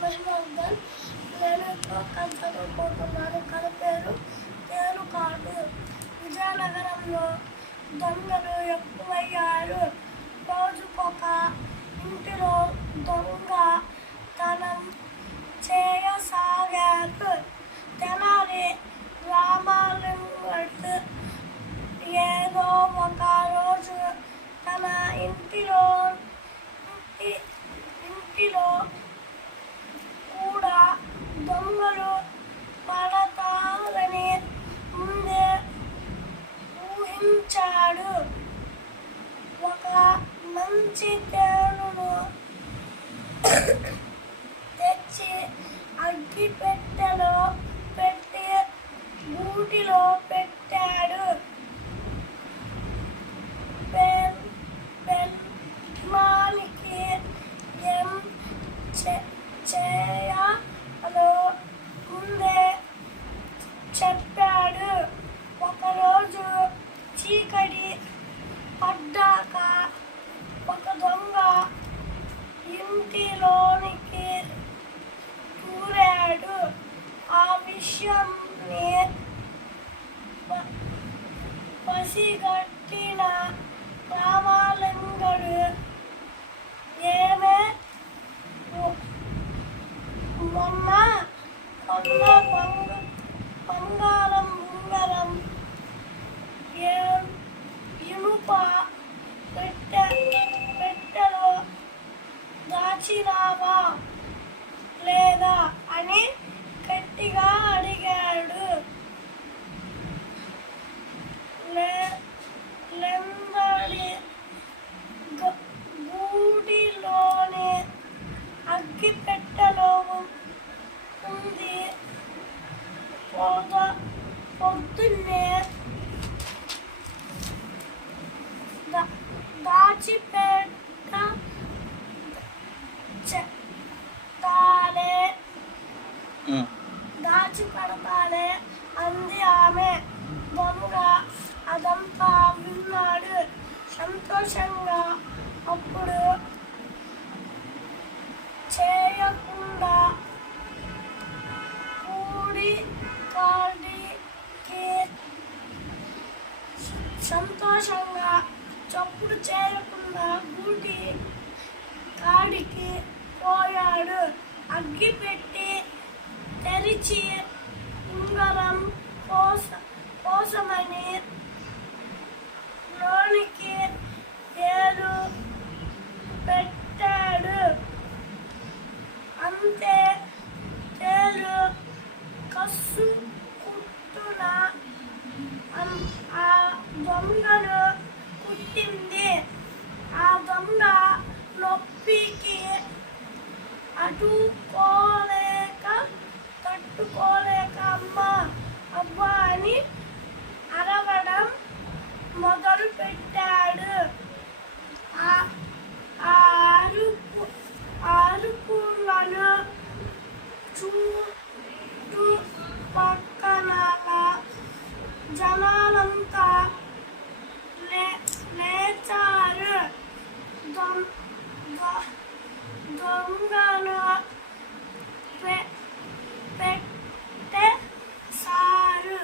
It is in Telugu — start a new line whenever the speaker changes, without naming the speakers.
మహిమర్ధన్ నేను ఎక్కువ కథ చదువుకుంటున్నాను కథ పేరు తేను కాదు విజయనగరంలో దొంగలు ఎక్కువయ్యారు రోజుకొక తెచ్చి అగ్గి పెట్టెలో పెట్టి గూటిలో పెట్టాడు. పెన్ పెన్మానికి ఏం చేయాలో ముందే చెప్పాడు. ఒకరోజు చీకటి పడ్డాక ఇనుప పెట్టె పెట్టెలో దాచినావా లేదా అని గట్టిగా అడిగాడు. లే- లెందడి గ- అగ్గి పెట్టెలో ఉంది. పొద పొద్దున్నే దాచిపెట్ట చె- తాలే
ఉమ్.
దాచి పెడతాలే అంది ఆమె దొంగ అదంతా విన్నాడు సంతోషంగా అప్పుడు చేయకుండా కూడి కాడికి సంతోషంగా చప్పుడు చేయకుండా గూటి కాడికి పోయాడు. అగ్గి పెట్టి తెరిచి తట్టుకోలేక తట్టుకోలేక అమ్మ అవ్వ అని అరవడం మొదలు పెట్టాడు అరుపు అరుపులను చుట్టూ పక్కన జనాలంతా లే లేచారు. దొంగ దొంగలు పెట్టేశారు